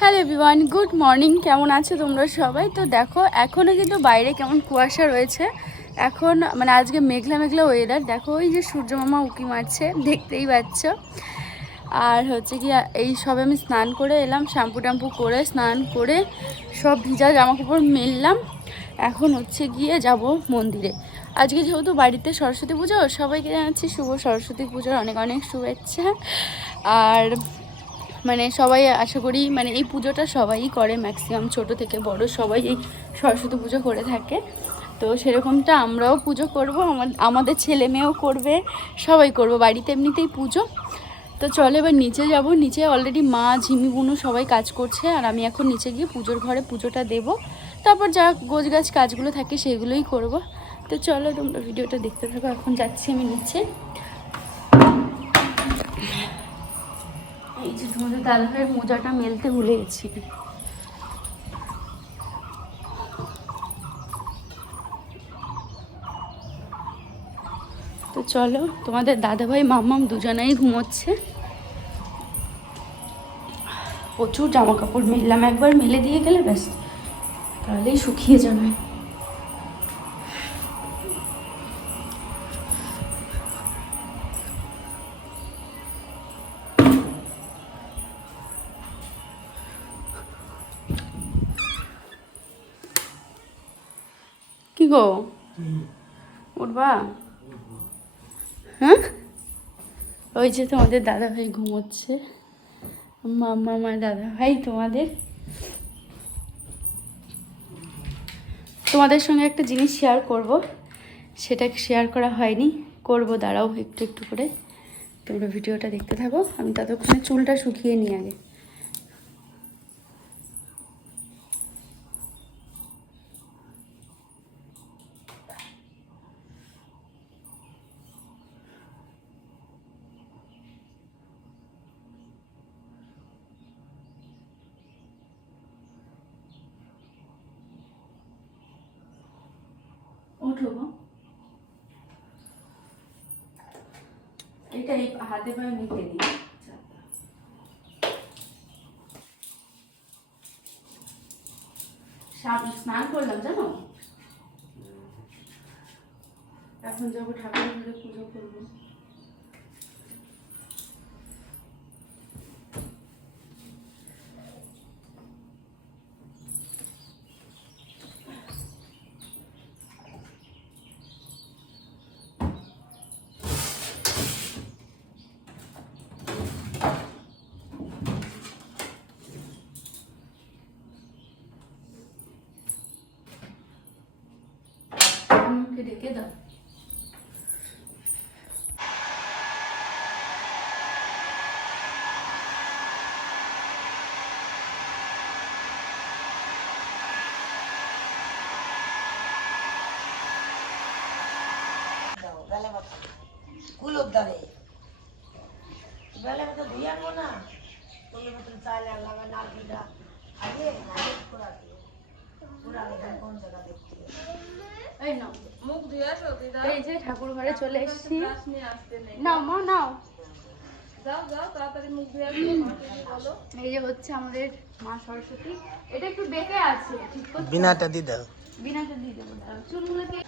Hello everyone, good morning. কেমন আছো তোমরা সবাই? তো দেখো এখনও কিন্তু বাইরে কেমন কুয়াশা রয়েছে। এখন মানে আজকে মেঘলা মেঘলা ওয়েদার। দেখো ওই যে সূর্য মামা উঁকি মারছে, দেখতেই পাচ্ছ। আর হচ্ছে কি, এই সবে আমি স্নান করে এলাম, শ্যাম্পু ট্যাম্পু করে স্নান করে সব ভিজা জামা কাপড় মেললাম। এখন হচ্ছে গিয়ে যাব মন্দিরে। আজকে যেহেতু বাড়িতে সরস্বতী পুজো, সবাইকে জানাচ্ছি শুভ সরস্বতী পুজোর অনেক অনেক শুভেচ্ছা। আর মানে সবাই আশা করি মানে এই পুজোটা সবাই করে, ম্যাক্সিমাম ছোট থেকে বড় সবাই এই সরস্বতী পুজো করে থাকে। তো সেরকমটা আমরাও পুজো করব, আমাদের ছেলে মেয়েও করবে, সবাই করব বাড়িতে এমনিতেই পুজো। তো চলে এবার নিচে যাব। নিচে অলরেডি মা, ঝিমি, বুনু সবাই কাজ করছে, আর আমি এখন নিচে গিয়ে পুজোর ঘরে পুজোটা দেব। তারপর যা গোছগাছ কাজগুলো থাকে সেগুলোই করব। তো চলো তোমরা ভিডিওটা দেখতে থাকো। এখন যাচ্ছি আমি নিচে। এই যে তোমাদের দাদাভাইয়ের মোজাটা মেলতে ভুলে গেছি। তো চলো, তোমাদের দাদাভাই মাম্মাম দুজনেই ঘুমোচ্ছে। প্রচুর জামা কাপড় মেললাম, একবার মেলে দিয়ে গেলে ব্যাস তাহলেই শুকিয়ে যাবে। কি গো, উঠবা? হ্যাঁ, ওই যে তোমাদের দাদাভাই ঘুমোচ্ছে, মাম্মা মা দাদাভাই। তোমাদের সঙ্গে একটা জিনিস শেয়ার করব, সেটা শেয়ার করা হয়নি, করব, দাঁড়াও একটু একটু করে। তোমরা ভিডিওটা দেখতে থাকো, আমি ততক্ষণে চুলটা শুকিয়ে নিই আগে। ওঠো, এটা এই হাতে পায়ে মিটে দিই। স্নান করলাম জানো, এখন যাবো ঠাকুর ঘরে পুজো করবো। ডেকে দাও। কুলোর ধারে বেলা মতো ধুয়ে আনবো না, কুলোর মতন চাল লাগা নারকেলটা আগে পুরা কোন জায়গা দেখতে। এই নাও মুখ ধুয়ে আসো। এই যে ঠাকুর ঘরে চলে এসেছি। নাও মা নাও, যাও যাও তাড়াতাড়ি মুখ ধুয়ে আসো। বলো, এই যে হচ্ছে আমাদের মা সরস্বতী। এটা একটু বেঁকে আছে, ঠিক করে বিনাটা দিয়ে দাও। বিনাটা দিয়ে দেবো, চুলগুলোকে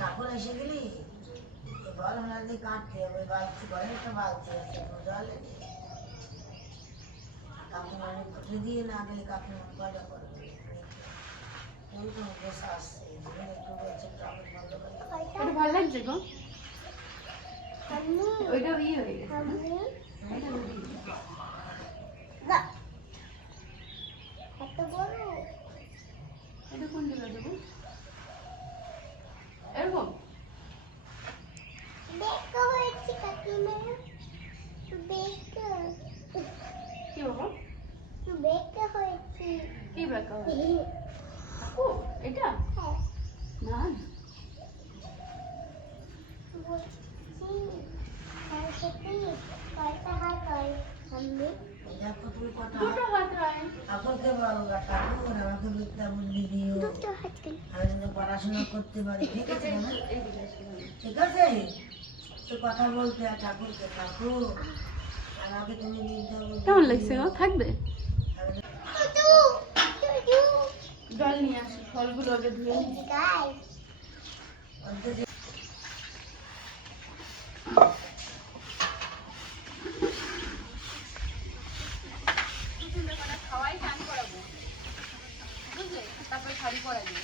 ঠাকুর এসে গেলি বল দিয়ে কাটতে হবে। বালতি ঘরে একটা বালতি আছে, জলে কাকিমানি ফুটে দিয়ে না গেলে কাকিমা গজা করবে। এই তো বেশ আসছে, একটু বলছে টমেটো বন্ধ করে। ভালো লাগছে গো, ওইটা ইয়ে হয়ে গেছে। এটা কোন জায়গায় দেবো? এরকম কি বাবা, কি বেকা হয়েছে? এটা না পড়াশোনা করতে পারে, ঠিক আছে না? ঠিক আছে, তো কথা বলতে আর ঠাকুরকে ঠাকুর আমাকে তুমি বিদ্যা বুদ্ধি কেমন লাগছে গো? থাকবে? জল নিয়ে আসি, ফলগুলো আগে ধুয়ে নিই। খাওয়াই চান করাবো, বুঝলে? তারপরে শাড়ি পরাবো।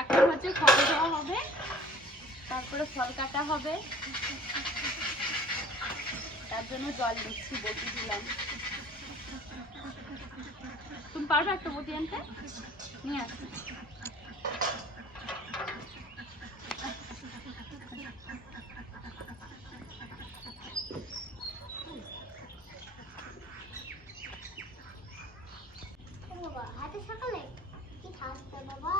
এখন হচ্ছে ফল দেওয়া হবে, তারপরে ফল কাটা হবে, তার জন্য জল দিচ্ছি, বটি দিলাম। তুমি পারবে একটা বটি আনতে? নিয়ে আসো। হাতে সকালে কি থাকতে বাবা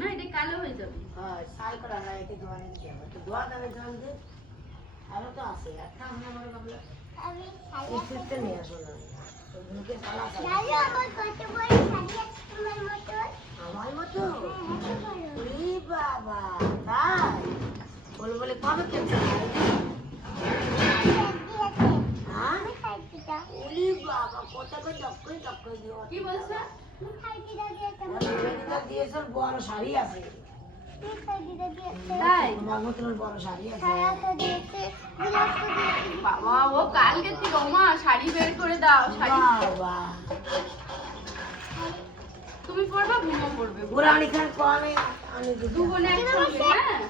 না, এটা কালো হয়ে যাবে। সাই করা হয় এতে দোয়া নিতে হবে, তো দোয়া দেবে জল দিয়ে। আরো তো আছে একটা আমরা আমার বাবলা আমি এই ছুটতে নিয়ে আসো না, তো মুখে সালা সালা দাদা আমার কত বড় শাড়ি আছে তোমার মতো আমার মতো। ওরে বাবা, তাই বলে বলে কবে কেটে হ্যাঁ? ওরে বাবা, কত করে ডক্কই দিও। কি বলছো? দিয়েছ বড় শাড়ি আছে, তাই? তোমার মতন বড় শাড়ি আছে। বাবা, ও কালকে থেকে ওমা শাড়ি বের করে দাও, শাড়ি বাবা তুমি পরবা, ভুমো পরবে। পুরা অনেকখান কমে আমি দু বোনে একসঙ্গে, হ্যাঁ?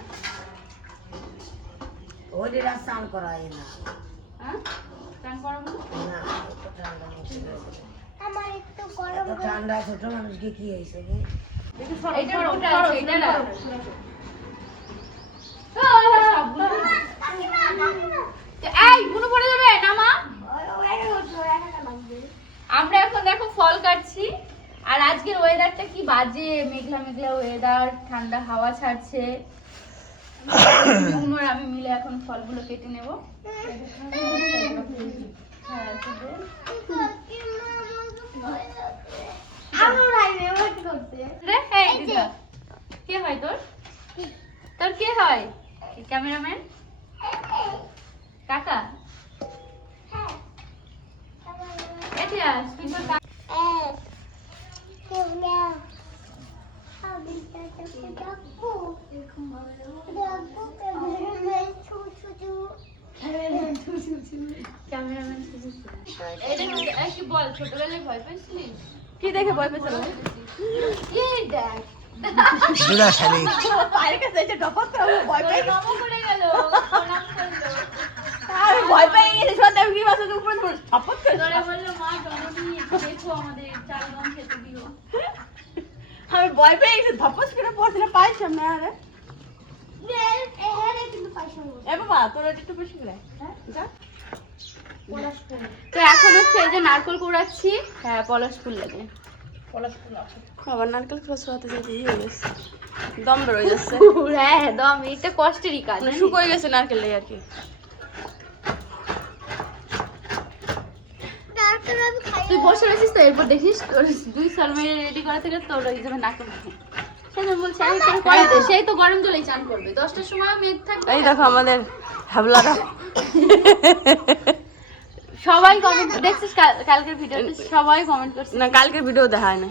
ওদের আর স্নান করাই না। হ্যাঁ? চান করাবো? না, এত ঠান্ডা মুখে গেছে। আমার একটু গরম এত ঠান্ডা ছোট মানুষকে কি হয়েছে রে? এইটা ওটা আছে, এটা না। এই বুনু পড়ে যাবে না মা। আমরা এখন দেখো ফল কাটছি, আর আজকের ওয়েদারটা কি বাজে, মেঘলা মেঘলা ওয়েদার, ঠান্ডা হাওয়া ছাড়ছে। বুনু আর আমি মিলে এখন ফলগুলো কেটে নেব। হ্যাঁ, তো দে। রে, এই দিদা, কে হয় তোর? তোর কে হয়? ক্যামেরাম্যান কাকা? এটি আস, তুই তোর কাকা। ক্যামেরাম্যান কি বল, ছোটবেলায় ভয় পেয়েছিলি? কি দেখে ভয় পেয়েছিল? এই দেখ দুলা শাড়ি পায়ের কাছে এসে ডপক করে ভয় পেয়ে নমো করে গেল, প্রণাম করলো। আমি ভয় পেয়ে গেছি, সত্যি আমি কি বাসে উপরে ঠপক করে তোরে বললো মা জননী দেখো আমাদের চালগম খেতে দিও। আমি ভয় পেয়ে গেছি, ধপস করে পড়ছিল পায়ের সামনে। আরে এ বাবা, তোর একটু বেশি করে যা। তো এখন হচ্ছে এই যে নারকেল কুড়াচ্ছি। হ্যাঁ, পলাশ ফুল লাগে। বাবা নারকেল ক্রস হতে যেতে হয়ে গেছে, দম বেরোয় যাচ্ছে। হ্যাঁ, একদম এটা কষ্টেরই কাজ। মানে শুকিয়ে গেছে নারকেল লেগে আর কি। তুই বসে রয়েছিস তো, এরপর দেখিস তোর 2 সাল মেরে রেডি করা থেকে তোর ওই যাবে নাকে মুখে। সেই জন্য বলছি আমি তোর করে দে, সেই তো গরম জলেই চান করবে। 10টার সময় মেঘ থাকবে। এই দেখো আমাদের হাবলাটা। সবাই কমেন্ট দেখছিস কালকের ভিডিওতে, সবাই কমেন্ট করছে। না, কালকের ভিডিও দেখা হয় না।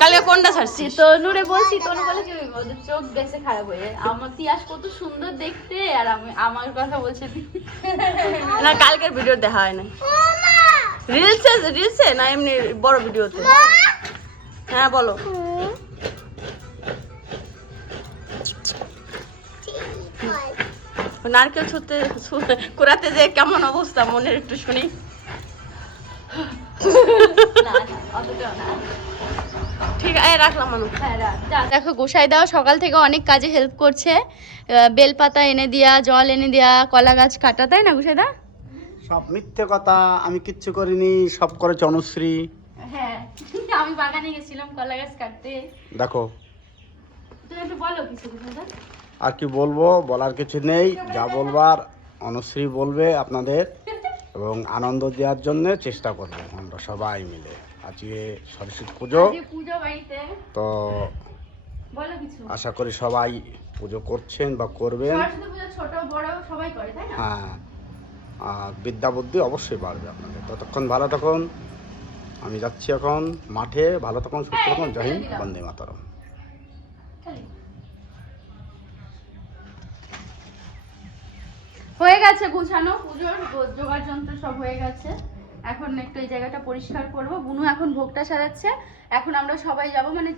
কালকে কোনটা ছাড়ছি? তনুরে বলছি, তনু বলে কি ওদের চোখ গেছে খারাপ হয়ে। আমার তিয়াস কত সুন্দর দেখতে, আর আমি আমার কথা বলছে। না, কালকের ভিডিও দেখা হয় না। রিলসে না এমনি বড় ভিডিওতে? হ্যাঁ বলো। নারকেল কুড়াতে যে কেমন অবস্থা মনের একটু শুনি। ঠিক আছে রাখলাম মানু। দেখো গোসাই দাও সকাল থেকে অনেক কাজে হেল্প করছে, বেলপাতা এনে দেয়া, জল এনে দেয়া, কলা গাছ কাটা, তাই না গোসাই দা? সব মিথ্যে কথা, আমি কিচ্ছু করিনি, সব করেছে অনুশ্রী। হ্যাঁ আমি বাগানে গেছিলাম কলা গাছ কাটতে। দেখো তুমি একটু বলো কিছু গোসাই দা। আর কি বলবো, বলার কিছু নেই, যা বলবার অনুশ্রী বলবে আপনাদের, এবং আনন্দ দেওয়ার জন্য চেষ্টা করবো আমরা সবাই মিলে। আজকে সরস্বতী পুজো, আজকে পুজো বাড়িতে, তো বলো কিছু। আশা করি সবাই পুজো করছেন বা করবেন। সরস্বতী পুজো ছোট বড় সবাই করে, তাই না? হ্যাঁ, আর বিদ্যা বুদ্ধি অবশ্যই বাড়বে আপনাদের। ততক্ষণ ভালো থাকুন, আমি যাচ্ছি এখন মাঠে। ভালো থাকুন, সুস্থ থাকুন, জয় হিন্দ, বন্দে মাতরম। হয়ে গেছে গুছানো, পুজোর জোগাড় যন্ত্র সব হয়ে গেছে। এখন একটু এই জায়গাটা পরিষ্কার করব। বুনু এখন ভোগটা সাজাচ্ছে। এখন আমরা সবাই যাব, মানে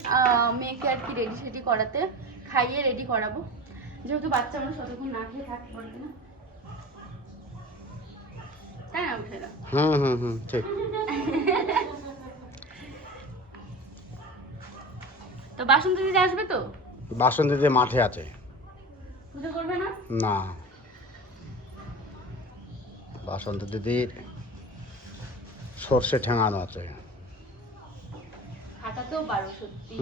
মেয়েকে আর কি রেডি সেডি করাতে, খাইয়ে রেডি করাবো, যেহেতু বাচ্চা মানুষ ততক্ষণ না খেয়ে থাকতে পারবে না, তাই না বুঝলে? হুম ঠিক। তো বাসন্তী দিদি আসবে তো? বাসন্তীতে মাঠে আছে। পুজো করবে না? না, বাসন্তী দিদির সর্ষে ঠেঙানো আছে। হাঁটাতেও পারো সত্যি।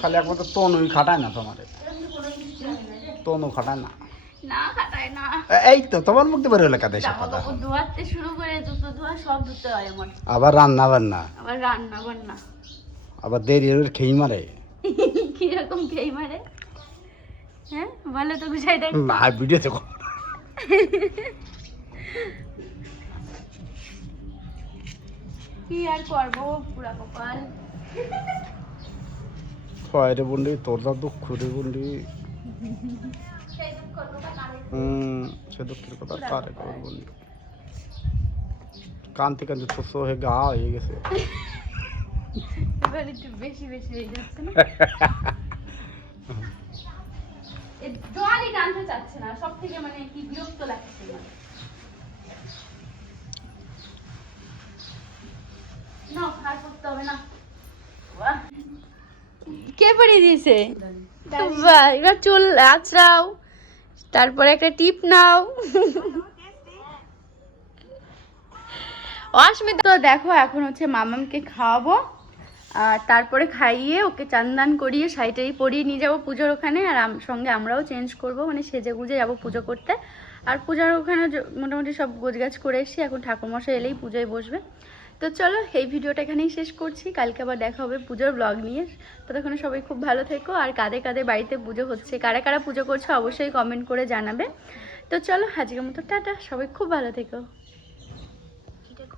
খালি একমাত্র তনুই খাটায় না, তোমার তনু খাটায় না। না খাটায় না। এই তো তোমার মুক্তি বের হলে কাদের জামা কাপড় ধোয়াতে শুরু করে জুতো ধোয়া সব ধুতে হয় আমার। আবার রান্না বান্না, আবার রান্না বান্না, আবার দেরি হলে খেয়ে মারে। কিরকম খেয়ে মারে? হ্যাঁ ভালো তো গুছাই দেয় না, ভিডিওতে কি আর করবো, পুরা কপাল। খয়ের বন্ডি, তোর যা দুঃখ রে বন্ডি। সে দুঃখের কথা কারে খবর বন্ডি। কান্তি কান্তি ছোট হয়ে গা হয়ে গেছে। এবার একটু বেশি বেশি হয়ে যাচ্ছে না? জলই টানতে চাচ্ছে না, সব থেকে মানে কি বিরক্ত লাগছে আমার। না আর করতে হবে না। কে পরিয়ে দিয়েছে? বাহ, এবার চুল আঁচড়াও, তারপরে একটা টিপ নাও। অস্মিতা তো দেখো এখন হচ্ছে মামামকে খাওয়াবো, আর তারপরে খাইয়ে ওকে চান করিয়ে শাড়িটাই পরিয়ে নিয়ে যাবো পুজোর ওখানে। আর সঙ্গে আমরাও চেঞ্জ করব, মানে সেজে গুজে যাবো পুজো করতে। আর পূজার ওখানে মোটামুটি সব গোছগাছ করে এসেছি, এখন ঠাকুরমশাই এলেই পুজোয় বসবে। তো চলো এই ভিডিওটা এখানেই শেষ করছি, কালকে আবার দেখা হবে পুজোর ব্লগ নিয়ে। ততক্ষণে সবাই খুব ভালো থেকো, আর কাদের কাদের বাড়িতে পুজো হচ্ছে, কারা কারা পুজো করছো অবশ্যই কমেন্ট করে জানাবে। তো চলো আজকের মতো টাটা, সবাই খুব ভালো থেকো।